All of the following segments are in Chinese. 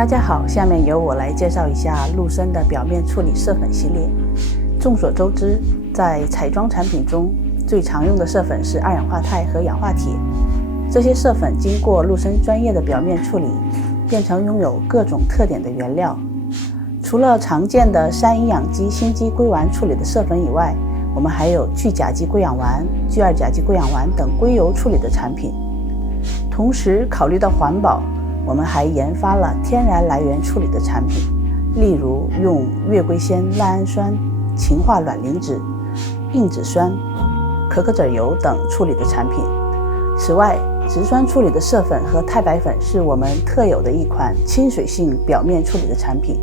大家好，下面由我来介绍一下陆森的表面处理色粉系列。众所周知，在彩妆产品中最常用的色粉是二氧化钛和氧化铁。这些色粉经过陆森专业的表面处理，变成拥有各种特点的原料。除了常见的三营养基锌基硅烷处理的色粉以外，我们还有聚甲基硅氧烷、聚二甲基硅氧烷等硅油处理的产品。同时，考虑到环保。我们还研发了天然来源处理的产品，例如用月桂酰赖氨酸氰化卵磷脂、硬脂酸、可可籽油等处理的产品。此外，植酸处理的色粉和钛白粉是我们特有的一款亲水性表面处理的产品。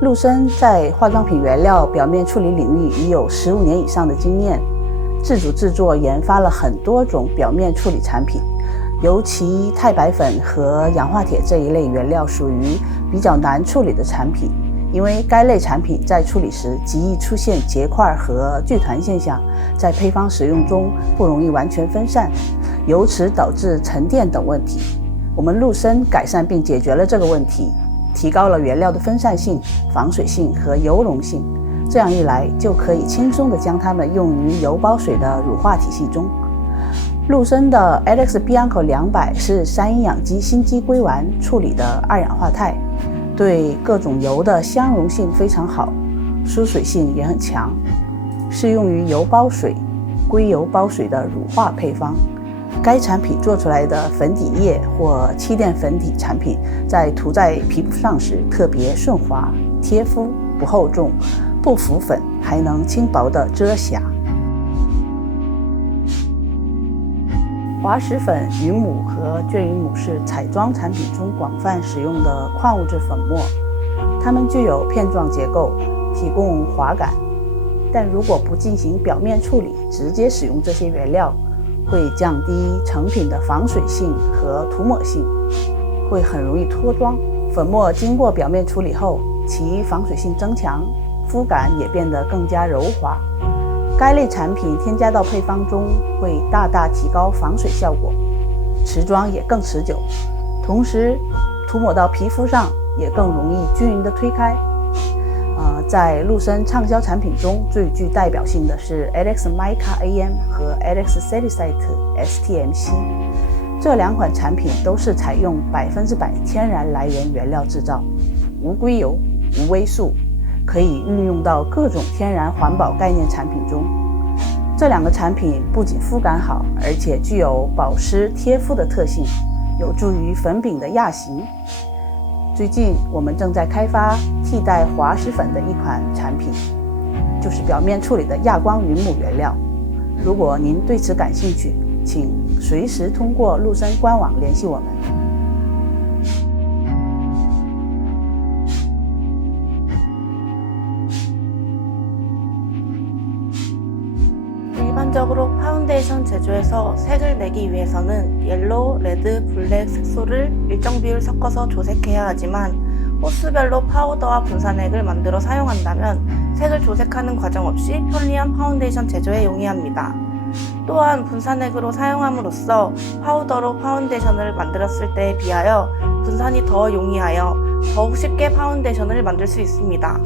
陆森在化妆品原料表面处理领域已有十五年以上的经验，自主制作研发了很多种表面处理产品。尤其钛白粉和氧化铁这一类原料属于比较难处理的产品，因为该类产品在处理时极易出现结块和聚团现象，在配方使用中不容易完全分散，由此导致沉淀等问题。我们陆生改善并解决了这个问题，提高了原料的分散性、防水性和油溶性，这样一来就可以轻松地将它们用于油包水的乳化体系中。陆森的 Alex Bianco 两百是三营养基锌基硅烷处理的二氧化钛，对各种油的相容性非常好，疏水性也很强，适用于油包水、硅油包水的乳化配方。该产品做出来的粉底液或气垫粉底产品，在涂在皮肤上时特别顺滑、贴肤，不厚重、不浮粉，还能轻薄的遮瑕。滑石粉、云母和绢云母是彩妆产品中广泛使用的矿物质粉末，它们具有片状结构，提供滑感。但如果不进行表面处理，直接使用这些原料，会降低成品的防水性和涂抹性，会很容易脱妆。粉末经过表面处理后，其防水性增强，肤感也变得更加柔滑。该类产品添加到配方中，会大大提高防水效果，持妆也更持久。同时，涂抹到皮肤上也更容易均匀的推开。呃，在陆森畅销产品中最具代表性的是 Alex Mica AM 和 Alex Salicylate STMC，这两款产品都是采用百分之百天然来源原料制造，无硅油、无微塑。可以运用到各种天然环保概念产品中。这两个产品不仅肤感好，而且具有保湿贴肤的特性，有助于粉饼的压型。最近我们正在开发替代滑石粉的一款产品，就是表面处理的亚光云母原料。如果您对此感兴趣，请随时通过陆森官网联系我们。 일반적으로 파운데이션 제조에서 색을 내기 위해서는 옐로우, 레드, 블랙 색소를 일정 비율 섞어서 조색해야 하지만 호수별로 파우더와 분산액을 만들어 사용한다면 색을 조색하는 과정 없이 편리한 파운데이션 제조에 용이합니다. 또한 분산액으로 사용함으로써 파우더로 파운데이션을 만들었을 때에 비하여 분산이 더 용이하여 더욱 쉽게 파운데이션을 만들 수 있습니다.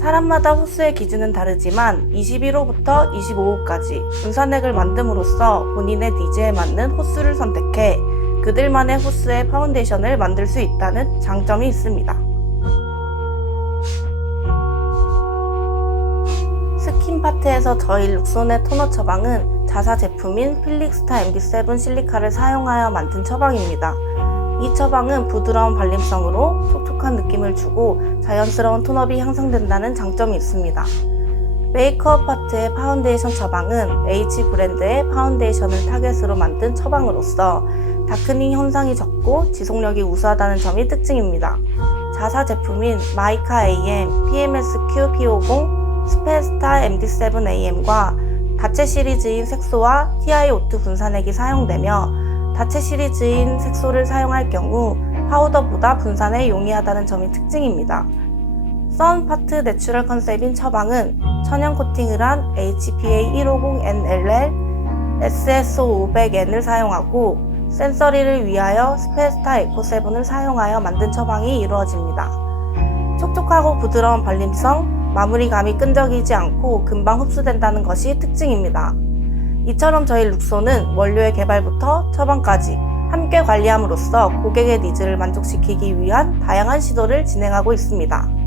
사람마다 호수의 기준은 다르지만 21호부터 25호까지 분산액을 만듦으로써 본인의 니즈에 맞는 호수를 선택해 그들만의 호수의 파운데이션을 만들 수 있다는 장점이 있습니다. 스킨파트에서 저희 룩손의 토너 처방은 자사 제품인 필릭스타 MB7 실리카를 사용하여 만든 처방입니다. 이 처방은 부드러운 발림성으로 촉촉한 느낌을 주고 자연스러운 톤업이 향상된다는 장점이 있습니다. 메이크업 파트의 파운데이션 처방은 H 브랜드의 파운데이션을 타겟으로 만든 처방으로서 다크닝 현상이 적고 지속력이 우수하다는 점이 특징입니다. 자사 제품인 마이카 AM, PMSQ P50, 스페스타 MD7 AM과 다체 시리즈인 색소와 TiO2 분산액이 사용되며 다체 시리즈인 색소를 사용할 경우 파우더보다 분산에 용이하다는 점이 특징입니다. 썬 파트 내추럴 컨셉인 처방은 천연 코팅을 한 HPA 150NLL SSO500N을 사용하고 센서리를 위하여 스페스타 에코7을 사용하여 만든 처방이 이루어집니다. 촉촉하고 부드러운 발림성, 마무리감이 끈적이지 않고 금방 흡수된다는 것이 특징입니다. 이처럼 저희 룩소는 원료의 개발부터 처방까지 함께 관리함으로써 고객의 니즈를 만족시키기 위한 다양한 시도를 진행하고 있습니다.